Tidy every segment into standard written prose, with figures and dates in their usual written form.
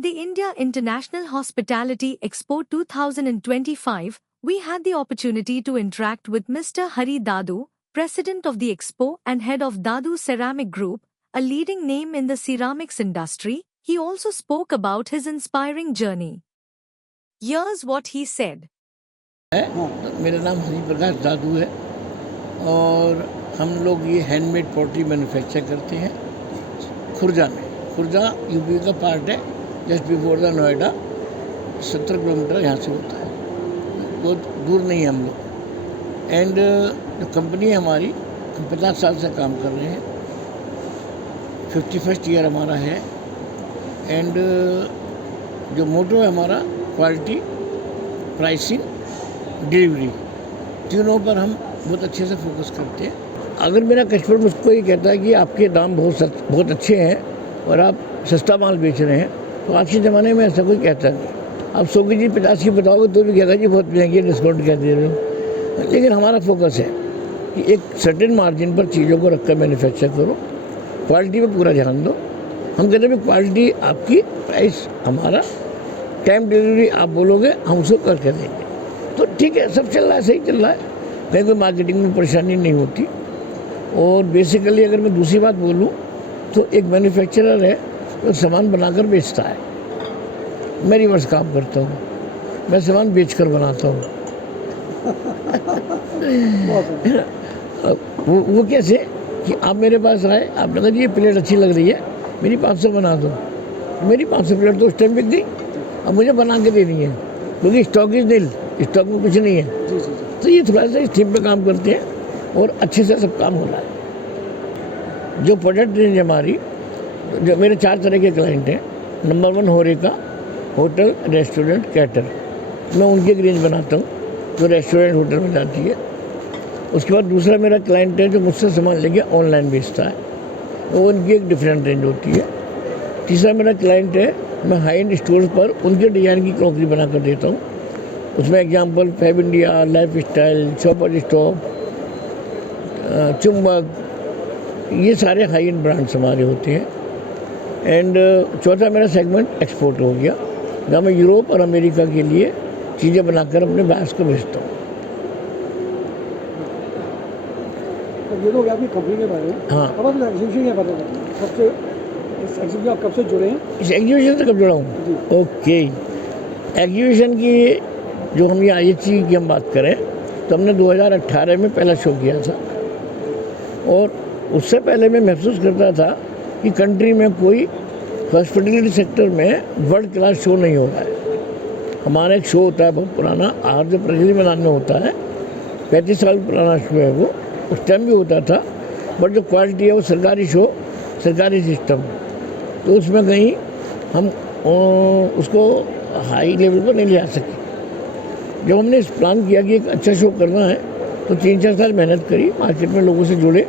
At the India International Hospitality Expo 2025, we had the opportunity to interact with Mr. Hari Dadu, President of the Expo and head of Dadu Ceramic Group, a leading name in the ceramics industry. He also spoke about his inspiring journey. Here's what he said. मेरा नाम हरि प्रकाश दादू है और हम लोग ये handmade pottery manufacture करते हैं खुर्जा में। खुर्जा यूपी का पार्ट है, just before the Noida. 70 kilometre यहाँ से होता है, बहुत दूर नहीं है हम लोग। एंड जो कंपनी है हमारी, हम 50 साल से काम कर रहे हैं। 51st ईयर हमारा है। एंड जो मोटो है हमारा, क्वालिटी, प्राइसिंग, डिलीवरी, तीनों पर हम बहुत अच्छे से फोकस करते हैं। अगर मेरा कस्टमर मुझको ये कहता है कि आपके दाम बहुत अच्छे हैं और आप सस्ता माल बेच रहे हैं, तो आज के ज़माने में ऐसा कोई कहता नहीं। आप 100 की चीज़ 50 की बताओगे तो भी कहेगा जी बहुत महंगी है, डिस्काउंट क्या दे रहे हो। लेकिन हमारा फोकस है कि एक सर्टेन मार्जिन पर चीज़ों को रखकर मैन्युफैक्चर करो, क्वालिटी पर पूरा ध्यान दो। हम कहते हैं क्वालिटी आपकी, प्राइस हमारा, टाइम डिलीवरी आप बोलोगे हम उसको करके देंगे। तो ठीक है, सब चल रहा है, सही चल रहा है, कहीं कोई मार्केटिंग में परेशानी नहीं होती। और बेसिकली अगर मैं दूसरी बात बोलूँ तो एक मैन्युफैक्चरर है जो सामान बनाकर बेचता है, मैं रिवर्स काम करता हूँ, मैं सामान बेचकर बनाता हूँ। वो कैसे कि आप मेरे पास आए, आपने कहा जी ये प्लेट अच्छी लग रही है, मेरी 500 बना दो। मेरी 500 प्लेट तो उस टाइम बिक गई, अब मुझे बना के देनी है, क्योंकि स्टॉक इज नील, स्टॉक में कुछ नहीं है। तो ये थोड़ा सा इस थीम पे काम करते हैं और अच्छे से सब काम हो रहा है। जो प्रोडक्ट रेंज हमारी, जो मेरे 4 तरह के क्लाइंट हैं। Number 1 horeca, hotel, restaurant, cater. मैं उनकी एक रेंज बनाता हूँ जो रेस्टोरेंट, होटल में जाती है। उसके बाद दूसरा मेरा क्लाइंट है जो मुझसे सामान लेके ऑनलाइन बेचता है, वो उनकी एक डिफरेंट रेंज होती है। तीसरा मेरा क्लाइंट है, मैं हाई एंड स्टोर पर उनके डिज़ाइन की क्रॉकरी बना कर देता हूँ। उसमें example Fab India, Lifestyle, Shopper Stop, Chumbak, ये सारे हाई एंड ब्रांड्स हमारे होते हैं। एंड चौथा मेरा सेगमेंट एक्सपोर्ट हो गया, जहाँ मैं यूरोप और अमेरिका के लिए चीज़ें बनाकर अपने बायर्स को भेजता हूँ। ये तो आपकी कंपनी के बारे में। हाँ, अब आप एग्जीबिशन के बारे में सबसे, इस एग्जीबिशन आप कब से जुड़े हैं? इस एग्जीबिशन से कब जुड़ा हूँ? ओके, एग्जीबिशन की जो हम ये IHE की हम बात करें तो हमने 2018 में पहला शो किया था। और उससे पहले मैं महसूस करता था कि कंट्री में कोई हॉस्पिटलिटी सेक्टर में वर्ल्ड क्लास शो नहीं हो रहा है। हमारा एक शो होता है बहुत पुराना, आर्ज प्रगति मैदान में होता है, 35 साल पुराना शो है वो, उस टाइम भी होता था। बट जो क्वालिटी है वो सरकारी शो, सरकारी सिस्टम, तो उसमें कहीं हम उसको हाई लेवल पर नहीं ले आ सके। जब हमने इस प्लान किया कि एक अच्छा शो करना है तो 3-4 साल मेहनत करी, मार्केट में लोगों से जुड़े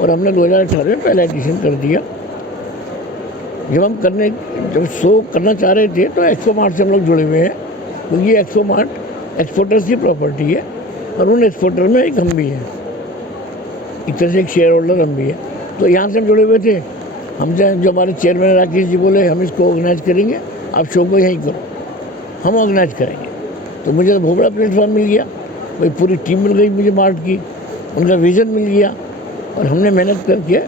और हमने 2018 में पहला एडिशन कर दिया। जब शो करना चाह रहे थे तो एक्सपो मार्ट से हम लोग जुड़े हुए हैं, क्योंकि ये एक्सपो मार्ट एक्सपोर्टर्स की प्रॉपर्टी है और उन एक्सपोर्टर में एक हम भी हैं, एक तरह से एक शेयर होल्डर हम भी हैं। तो यहाँ से हम जुड़े हुए थे। हमसे जो हमारे चेयरमैन राकेश जी बोले हम इसको ऑर्गेनाइज करेंगे, आप शो को यहीं करो, हम ऑर्गेनाइज करेंगे। तो मुझे तो बहुत बड़ा प्लेटफॉर्म मिल गया, भाई पूरी टीम मिल गई मुझे मार्ट की, उनका विज़न मिल गया और हमने मेहनत करके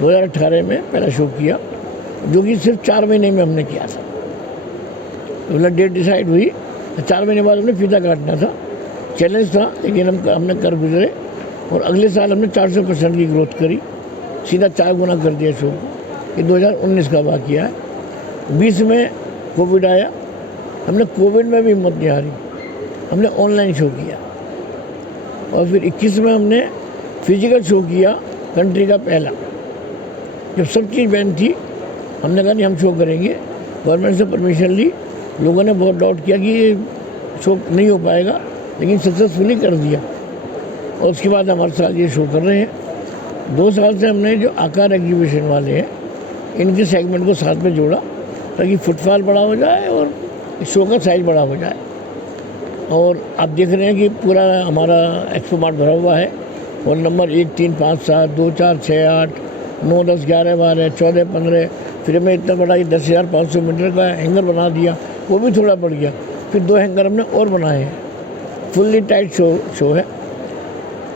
2018 में पहला शो किया, जो कि सिर्फ 4 महीने में हमने किया था। मतलब डेट डिसाइड हुई, 4 महीने बाद हमने फीता काटना था। चैलेंज था, लेकिन हमने कर गुजरे और अगले साल हमने 400% की ग्रोथ करी, सीधा 4 गुना कर दिया शो को। ये 2019 का वाक़या है। 20 में कोविड आया, हमने कोविड में भी हिम्मत नहीं हारी, हमने ऑनलाइन शो किया। और फिर 21 में हमने फिजिकल शो किया, कंट्री का पहला। जब सब चीज़ बैन थी, हमने कहा नहीं हम शो करेंगे। गवर्नमेंट से परमिशन ली, लोगों ने बहुत डाउट किया कि ये शो नहीं हो पाएगा, लेकिन सक्सेसफुली कर दिया। और उसके बाद हमारे साथ ये शो कर रहे हैं। 2 साल से हमने जो आकार एग्जीबिशन वाले हैं, इनके सेगमेंट को साथ में जोड़ा ताकि फुटफॉल बड़ा हो जाए और शो का साइज बड़ा हो जाए। और आप देख रहे हैं कि पूरा हमारा एक्सपो मार्ट भरा हुआ है। फ़ोन नंबर 1 3 5 7 2 4 6 8 9 10 11 12 14 15 फिर हमें इतना बड़ा ये 10,500 मीटर का हैंगर बना दिया, वो भी थोड़ा बढ़ गया। फिर 2 हैंगर हमने और बनाए हैं। फुल्ली टाइट शो है।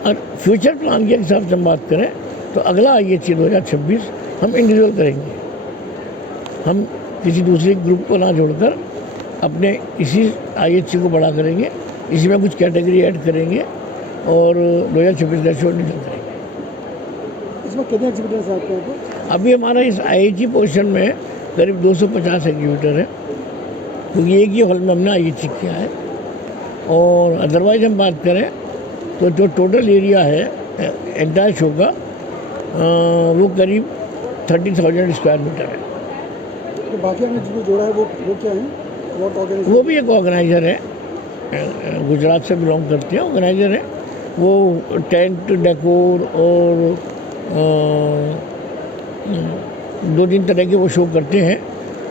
और फ्यूचर प्लान के हिसाब से हम बात करें तो अगला IHC 2026 हम इंडिविजुअल करेंगे। हम किसी दूसरे ग्रुप को ना जोड़कर अपने इसी IHC को बड़ा करेंगे, इसी में कुछ कैटेगरी ऐड करेंगे और 2026 का शो इंडिविजुअल करेंगे। इसमें कितने एग्जीबिटर्स हैं आपके यहाँ पे? अभी हमारा इस IHC पोर्शन में करीब 250 एग्जीबिटर है, क्योंकि एक ही हॉल में हमने IHC किया है। और अदरवाइज हम बात करें तो जो टोटल एरिया है एंटायर शो का वो करीब 30,000 स्क्वायर मीटर है। तो बाकी हमने जो जोड़ा है वो क्या है? वो भी एक ऑर्गेनाइज़र है, गुजरात से बिलोंग करते हैं, ऑर्गेनाइज़र है। वो टेंट डेकोर और 2-3 तरह के वो शो करते हैं।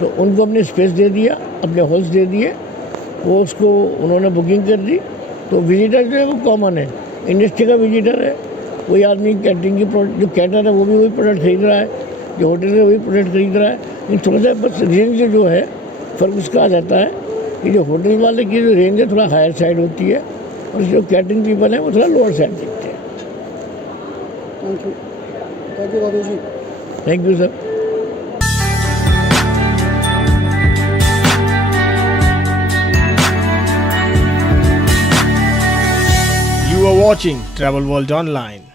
तो उनको हमने स्पेस दे दिया, अपने हॉल्स दे दिए, वो उसको उन्होंने बुकिंग कर दी। तो विजिटर जो है वो कॉमन है, इंडस्ट्री का विजिटर है। कोई आदमी कैटरिंग की प्रोडक्ट जो कैटर है वो भी वही प्रोडक्ट खरीद रहा है, जो होटल है वही प्रोडक्ट खरीद रहा है। लेकिन थोड़ा सा बस रेंज जो है फ़र्क उसका आ जाता है कि जो होटल वाले की जो रेंज है थोड़ा हायर साइड होती है और जो कैटरिंग पीपल है वो थोड़ा लोअर साइड दिखते हैं। थैंक यू दादू जी। Thank you sir. You are watching Travel World Online.